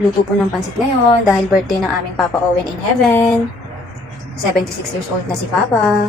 luto po ng pansit ngayon dahil birthday ng aming Papa Owen in heaven. 76 years old na si Papa.